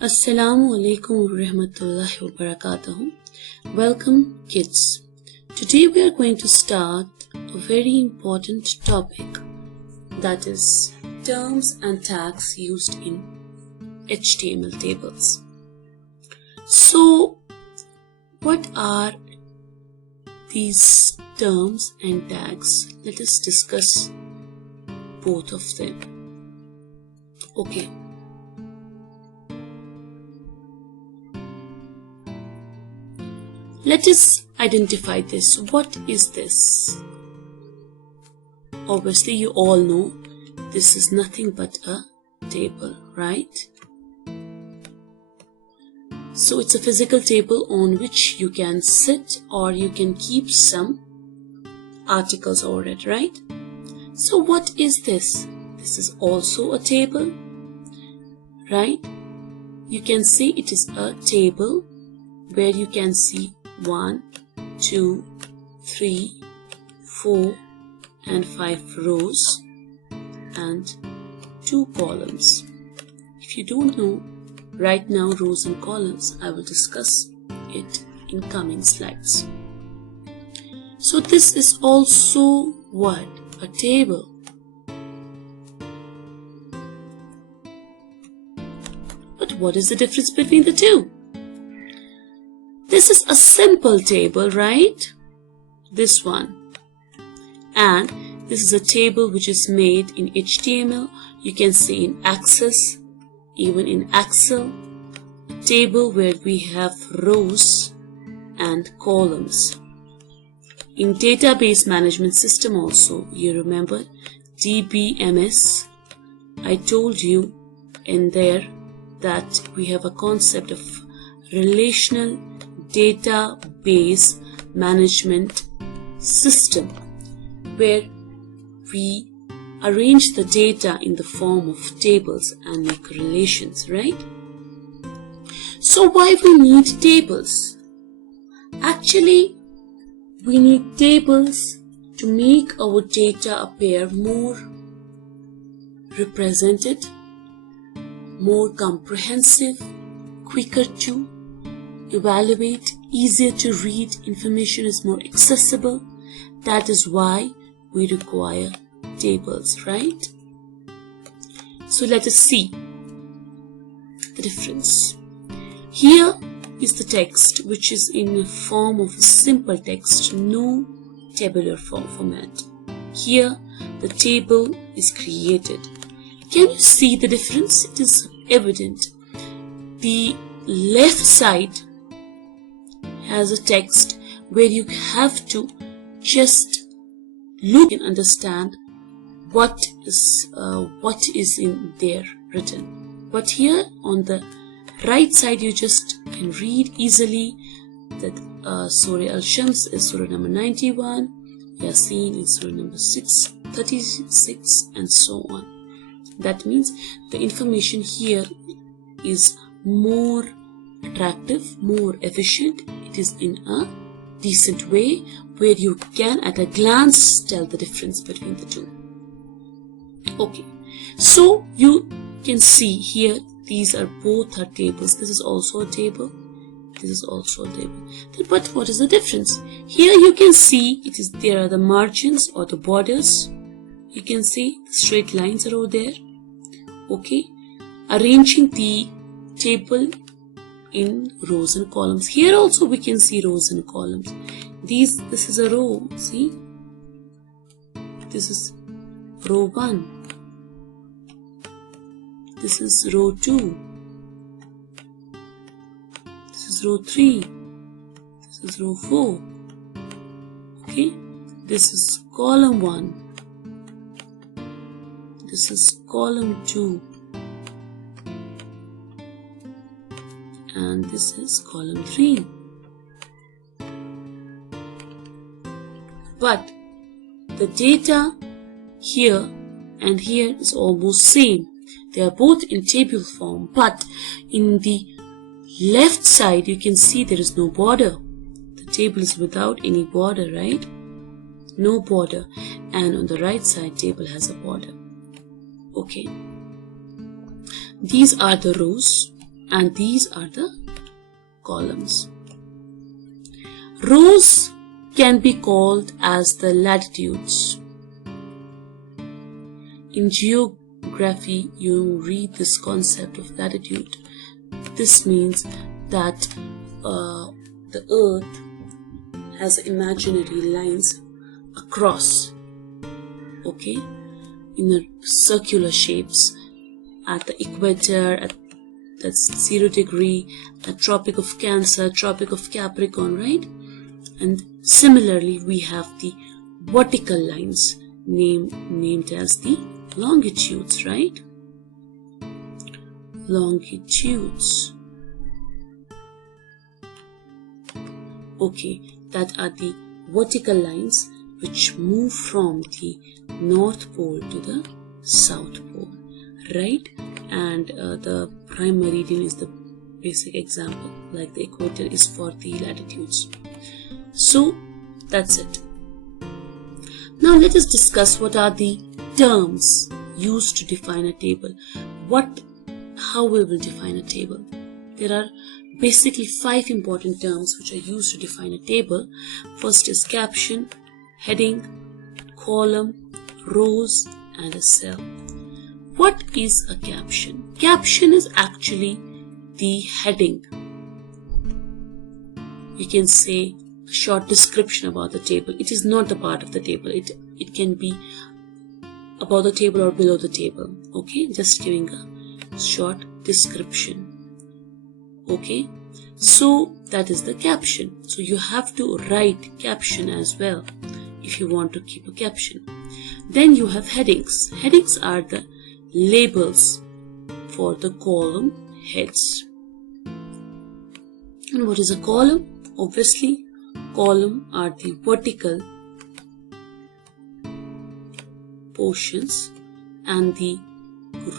Assalamu alaikum wa rahmatullahi wa barakatuh. Welcome kids. Today we are going to start a very important topic, that is terms and tags used in HTML tables. So what are these terms and tags? Let us discuss both of them. Okay. Let us identify this. What is this? Obviously, you all know this is nothing but a table, right? So it's a physical table on which you can sit or you can keep some articles over it, right? So what is this? This is also a table, right? You can see it is a table where you can see 1, 2, 3, 4 and 5 rows and 2 columns. If you don't know right now rows and columns, I will discuss it in coming slides. So this is also what? A table. But what is the difference between the two? This is a simple table, right? This one. And this is a table which is made in HTML. You can see in Access, even in Excel, a table where we have rows and columns. In database management system also, you remember DBMS. I told you in there that we have a concept of relational database management system where we arrange the data in the form of tables and make relations, right? So why we need tables? Actually, we need tables to make our data appear more represented, more comprehensive, quicker to evaluate, easier to read, information is more accessible. That is why we require tables, right? So let us see the difference. Here is the text, which is in the form of a simple text, no tabular format. Here the table is created. Can you see the difference? It is evident. The left side has a text where you have to just look and understand what is in there written. But here on the right side you just can read easily that Surah Al-Shams is Surah number 91, Yasin is Surah number 36 and so on. That means the information here is more attractive, more efficient. It is in a decent way where you can at a glance tell the difference between the two. Okay, so you can see here these are both are tables. This is also a table. This is also a table. But what is the difference? Here you can see it is there are the margins or the borders. You can see the straight lines are over there. Okay, arranging the table in rows and columns. Here also we can see rows and columns. This is a row, see? This is row 1. This is row 2. This is row 3. This is row 4. Okay? This is column 1. This is column 2. And this is column 3. But the data here and here is almost same. They are both in table form, but in the left side you can see there is no border. The table is without any border, right? No border. And on the right side table has a border. Okay. These are the rows and these are the columns. Rows can be called as the latitudes. In geography, you read this concept of latitude. This means that the earth has imaginary lines across, okay, in a circular shapes at the equator, at that's 0 degree, the Tropic of Cancer, Tropic of Capricorn, right? And similarly, we have the vertical lines named as the longitudes, right? Longitudes. Okay, that are the vertical lines which move from the North Pole to the South Pole, right? And the prime meridian is the basic example, like the equator is for the latitudes. So that's it. Now let us discuss what are the terms used to define a table. How we will define a table. There are basically 5 important terms which are used to define a table. First is caption, heading, column, rows, and a cell. What is a caption? Caption is actually the heading. You can say a short description about the table. It is not a part of the table. It can be above the table or below the table. Okay, just giving a short description. Okay, so that is the caption. So you have to write caption as well if you want to keep a caption. Then you have headings. Headings are the labels for the column heads. And what is a column? Obviously, column are the vertical portions and the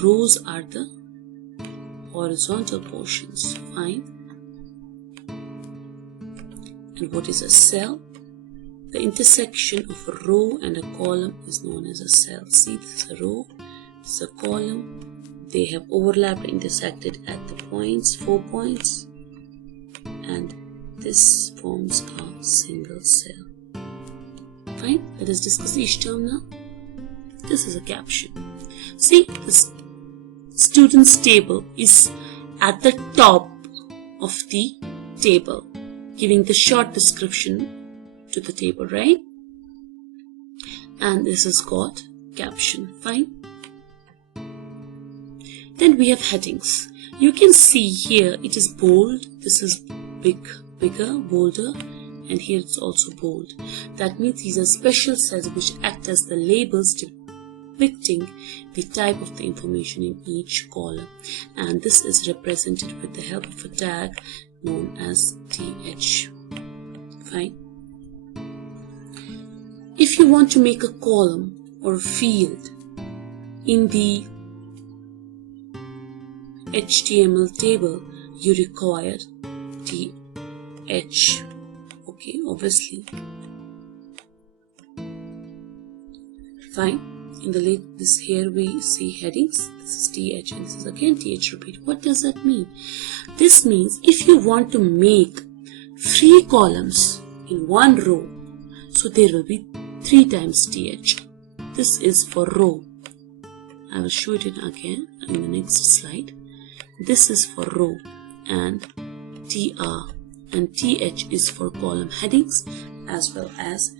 rows are the horizontal portions. Fine. And what is a cell? The intersection of a row and a column is known as a cell. See, this is a row, this is a column. They have overlapped, intersected at the points, 4 points, and this forms a single cell. Fine. Let us discuss each term now. This is a caption. See, this student's table is at the top of the table, giving the short description to the table, right? And this is called caption. Fine. Then we have headings. You can see here it is bold. This is bigger, bolder, and here it's also bold. That means these are special cells which act as the labels depicting the type of the information in each column, and this is represented with the help of a tag known as TH. Fine. If you want to make a column or field in the HTML table, you require TH. Okay, obviously. Fine. In the this here we see headings. This is TH and this is again TH. Repeat. What does that mean? This means if you want to make 3 columns in one row, so there will be 3 times TH. This is for row. I will show it again in the next slide. This is for row and TR, and TH is for column headings as well as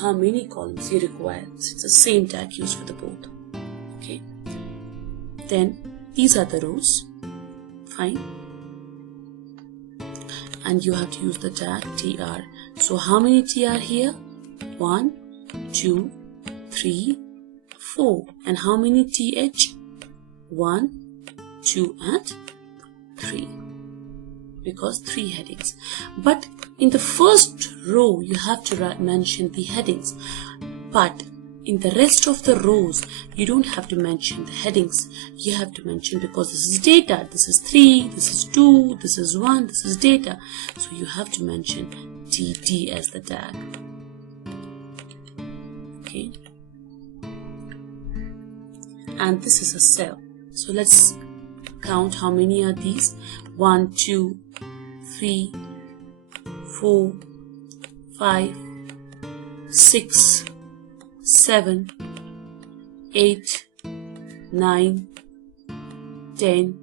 how many columns you require. So it's the same tag used for the both. Okay. Then these are the rows. Fine. And you have to use the tag TR. So how many TR here? 1, 2, 3, 4. And how many TH? 1, 2 and 3, because 3 headings. But in the first row you have to mention the headings, but in the rest of the rows you don't have to mention the headings. You have to mention, because this is data, this is 3, this is 2, this is 1, this is data, so you have to mention TD as the tag. Okay, and this is a cell. So let's count how many are these. 1, 2, 3, 4, 5, 6, 7, 8, 9, 10,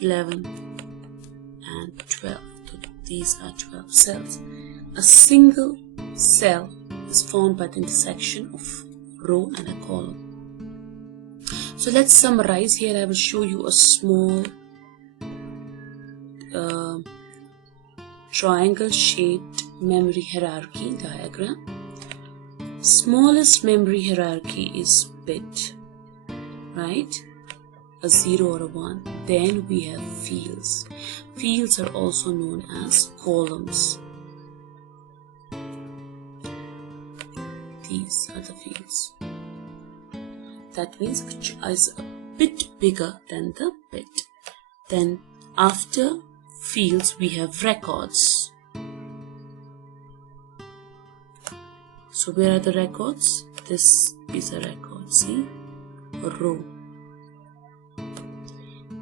11, and 12. So these are 12 cells. A single cell is formed by the intersection of row and a column. So let's summarize. Here I will show you a small triangle shaped memory hierarchy diagram. Smallest memory hierarchy is bit, right? A 0 or a 1. Then we have fields. Fields are also known as columns. These are the fields. That means which is a bit bigger than the bit. Then after fields we have records. So where are the records? This is a record, see? A row.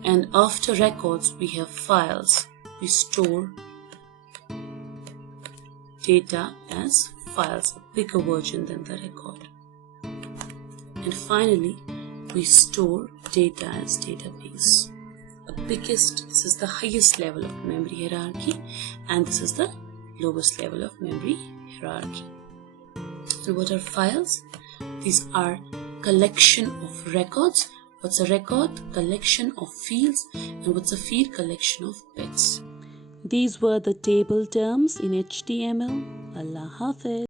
And after records we have files. We store data as files, a bigger version than the record. And finally we store data as database. This is the highest level of memory hierarchy, and this is the lowest level of memory hierarchy. So what are files? These are collection of records. What's a record? Collection of fields. And what's a field? Collection of bits. These were the table terms in HTML. Allah Hafiz.